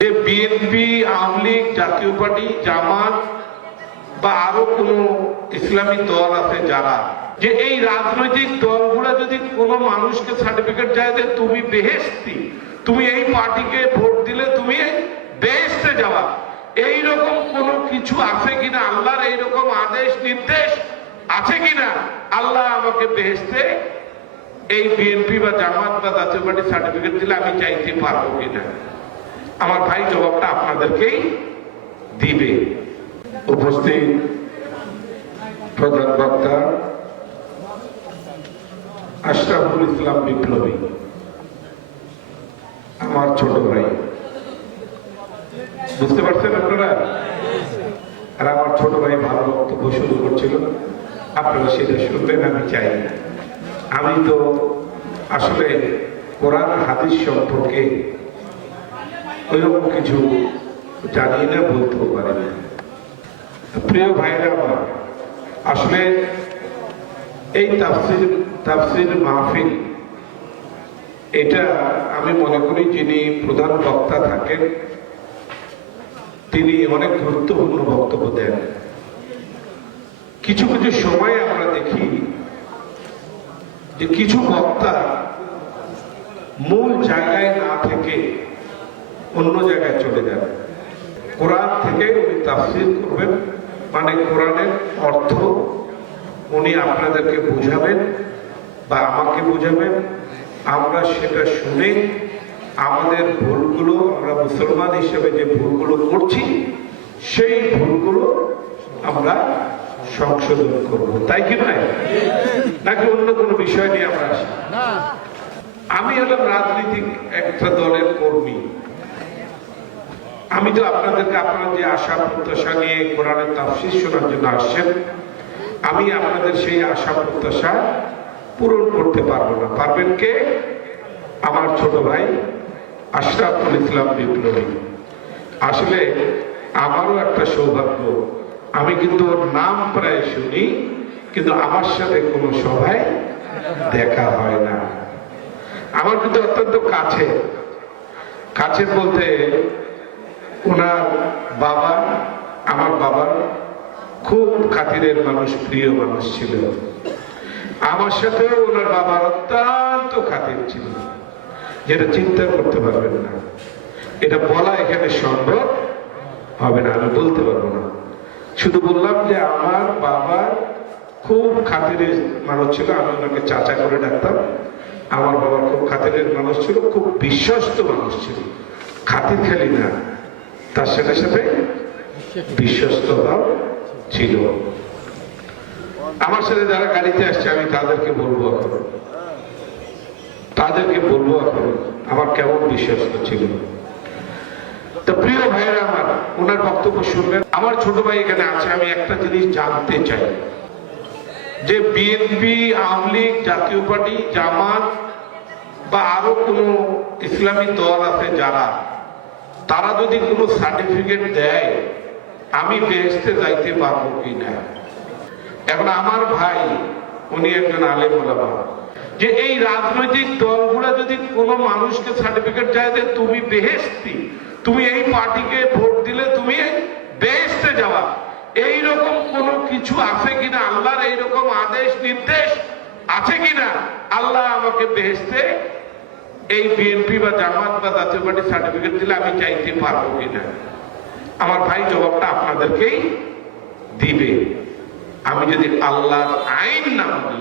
BNP, Awami League, জাতীয় party, জামাত বা আরো কোন ইসলামী দল আছে যারা, যে এই রাজনৈতিক দলগুলা যদি কোনো মানুষকে সার্টিফিকেট চায় যে তুমি বেহেশতি, তুমি এই পার্টিকে ভোট দিলে তুমি বেহেশতে যাওয়া, এইরকম কোন কিছু আছে কিনা? আল্লাহর এইরকম আদেশ নির্দেশ আছে কিনা? আল্লাহ আমাকে বেহেশতে এই বিএনপি বা জামাত বা জাতীয় পার্টি সার্টিফিকেট দিলে আমি চাইতে পারবো কিনা? আমার ভাই জবাবটা আপনাদেরকেই দিবে। উপস্থিত প্রধান বক্তা আশরাফুল ইসলাম বিপ্লবী, আমার ছোট ভাই, বুঝতে পারছেন আপনারা? আর আমার ছোট ভাই ভালো বক্তব্য শুরু করছিল, আপনারা সেটা শুনবেন আমি চাই না। আমি তো আসলে কোরআন হাদিস সম্পর্কে ওইরকম কিছু জানি না, বলতেও পারি না। প্রিয় ভাইরা আমার, আসলে এই তাফসীর মাহফিল, এটা আমি মনে করি যিনি প্রধান বক্তা থাকেন তিনি অনেক গুরুত্বপূর্ণ বক্তব্য দেন। কিছু কিছু সময় আমরা দেখি যে কিছু বক্তা মূল জায়গায় না থেকে অন্য জায়গায় চলে যাবে। কোরআন থেকে উনি তাফসীর করবেন, মানে কোরআনের অর্থ উনি আপনাদেরকে বুঝাবেন বা আমাকে বুঝাবেন, আমরা সেটা শুনে আমাদের ভুলগুলো, আমরা মুসলমান হিসেবে যে ভুলগুলো করছি সেই ভুলগুলো আমরা সংশোধন করব, তাই কি নয়? নাকি অন্য কোনো বিষয় নিয়ে আমরা আসি? আমি হলাম রাজনৈতিক একটা দলের কর্মী। আমি তো আপনাদেরকে আপনারা যে আশা প্রত্যাশা নিয়ে কোরআনের তাফসীর শোনার জন্য আসছেন, আমি আপনাদের সেই আশা প্রত্যাশা পূরণ করতে পারবো না। পারবেন কে? আমার ছোট ভাই আশরাফুল ইসলাম বিপ্লবী। আসলে আমারও একটা সৌভাগ্য, আমি কিন্তু ওর নাম প্রায় শুনি, কিন্তু আমার সাথে কোনো সভায় দেখা হয় না। আমার কিন্তু অত্যন্ত কাছে বলতে ওনার বাবা, আমার বাবার খুব খাতিরের মানুষ, প্রিয় মানুষ ছিল। আমার সাথে ওনার বাবার অত্যন্ত খাতির ছিল, যেটা চিন্তা করতে পারবেন না। এটা বলা এখানে সম্ভব হবে না, আমি বলতে পারবো না। শুধু বললাম যে আমার বাবার খুব খাতিরের মানুষ ছিল, আমি ওনাকে চাচা করে ডাকতাম। আমার বাবার খুব খাতিরের মানুষ ছিল, খুব বিশ্বস্ত মানুষ ছিল। খাতির খালি না, তার সাথে সাথে বিশ্বস্ততাও ছিল। আমার সাথে যারা গাড়িতে আসছে আমি তাদেরকে বলবো এখন আমার কেমন বিশ্বস্ত ছিল। তো প্রিয় ভাইয়েরা আমার, ওনার বক্তব্য শুনবেন। আমার ছোট ভাই এখানে আছে, আমি একটা জিনিস জানতে চাই যে বিএনপি, আওয়ামী লীগ, জাতীয় পার্টি, জামাত বা আরো কোনো ইসলামী দল আছে যারা, তারা যদি কোনো সার্টিফিকেট দেয় আমি বেহেশতে যাইতে পারবো কিনা? এখন আমার ভাই উনি একজন আলেম ওলামা, যে এই রাজনৈতিক দলগুলা যদি কোনো মানুষকে সার্টিফিকেট চায় যে তুমি বেহেশতি, তুমি এই পার্টিকে ভোট দিলে তুমি বেহেশতে যাওয়া, এইরকম কোন কিছু আছে কিনা? আল্লাহর এইরকম আদেশ নির্দেশ আছে কিনা? আল্লাহ আমাকে বেহেশতে এই বিএনপি বা জামাত বা জাতীয় পার্টি সার্টিফিকেট দিলে আমি চাইতে পারবো কিনা? আমার ভাই জবাবটা আপনাদেরকেই দিবে। আমি যদি আল্লাহর আইন না মানি,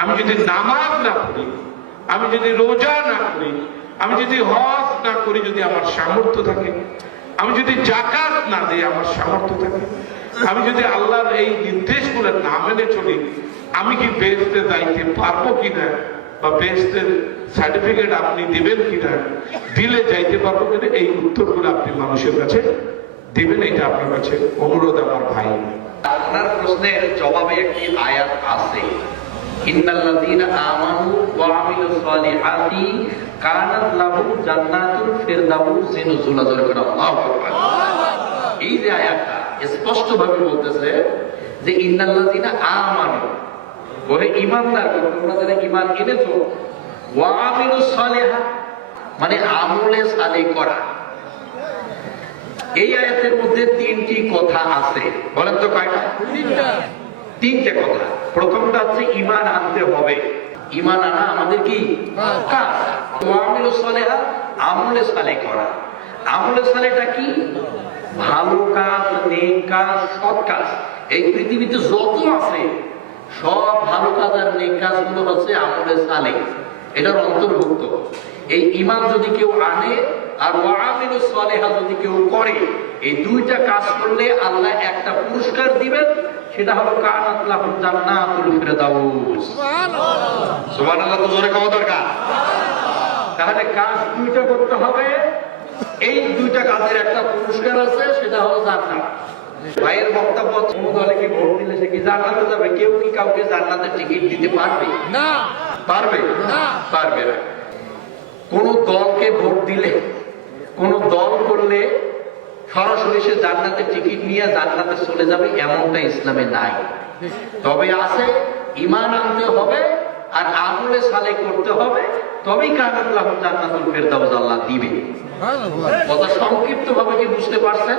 আমি যদি নামাজ না পড়ি, আমি যদি রোজা না করি, আমি যদি হজ না করি, যদি আমার সামর্থ্য থাকে, আমি যদি যাকাত না দিই আমার সামর্থ্য থাকে, আমি যদি আল্লাহর এই নির্দেশগুলো না মেনে চলি, আমি কি বেহেশতে যাইতে পারবো কিনা? বা বেহেশতের সার্টিফিকেট আপনি দিবেন কিনা? দিলে যাইতে পারবো কিনা? এই উত্তরগুলো আপনি মানুষের কাছে দিবেন, এটা আপনার কাছে অনুরোধ আমার ভাই। আপনার প্রশ্নের জবাবে একটি আয়াত আছে, ইন্নাল্লাযীনা আমানু ওয়া আমিলুস সালিহাতি কানাত লাহুম জান্নাতুল ফিরদাউসি নুজুলা। আল্লাহু আকবার। এই যে আয়াতটা স্পষ্ট ভাবে বলতেছে যে ইন্নাল্লাযীনা আমানু, ওহে ঈমানদার, তোমরা যারা ঈমান এনেছো, ওয়া আমিলুস সালিহাত মানে আমলে সালেহ করা, এই আয়াতের মধ্যে তিনটি কথা আছে। বলেন তো কয়টা? তিনটে কথা। প্রথমটা হচ্ছে ঈমান আনতে হবে। ঈমান আনা আমাদের কি কাজ। ওয়ামিলুস সালিহাত, আমলে সালেহ করা। আমলে সালেহটা কি? ভালো কাজ, নেক কাজ, সৎ কাজ। এই পৃথিবীতে যত আছে সব ভালো কাজ আর নেক কাজগুলো হচ্ছে আমলে সালেহ, এটার অন্তর্ভুক্ত। এই ঈমান যদি কেউ আনে আর ওয়ামিলুস সালিহাত যদি কেউ করে, এই দুইটা কাজ করলে আল্লাহ একটা পুরস্কার দিবেন, সেটা হলো কানাত লাহুম জান্নাতুল ফিরদাউস। সুবহানাল্লাহ, তো জোরে কওয়া দরকার। তাহলে কাজ দুইটা করতে হবে, এই দুইটা কাজের একটা পুরস্কার আছে, সেটা হলো জান্নাত। ভাইয়ের বক্তব্য, কোন দলে কি ভোট দিলে সে কি জান্নাতে যাবে? কেউ কি কাউকে জান্নাতের টিকিট দিতে পারবে? না। পারবে না? পারবে না। কোন দলকে ভোট দিলে, কোন দল করলে সরাসরি সে জান্নাতের টিকিট নিয়ে জান্নাতে চলে যাবে, এমনটা ইসলামে নাই। তবে আছে ঈমান আনতে হবে আর আমলে সালেহ করতে হবে, তবেই কানাত লাহুম জান্নাতুল ফিরদাউস আল্লাহ দিবে। কথা সংক্ষিপ্ত ভাবে কি বুঝতে পারছেন?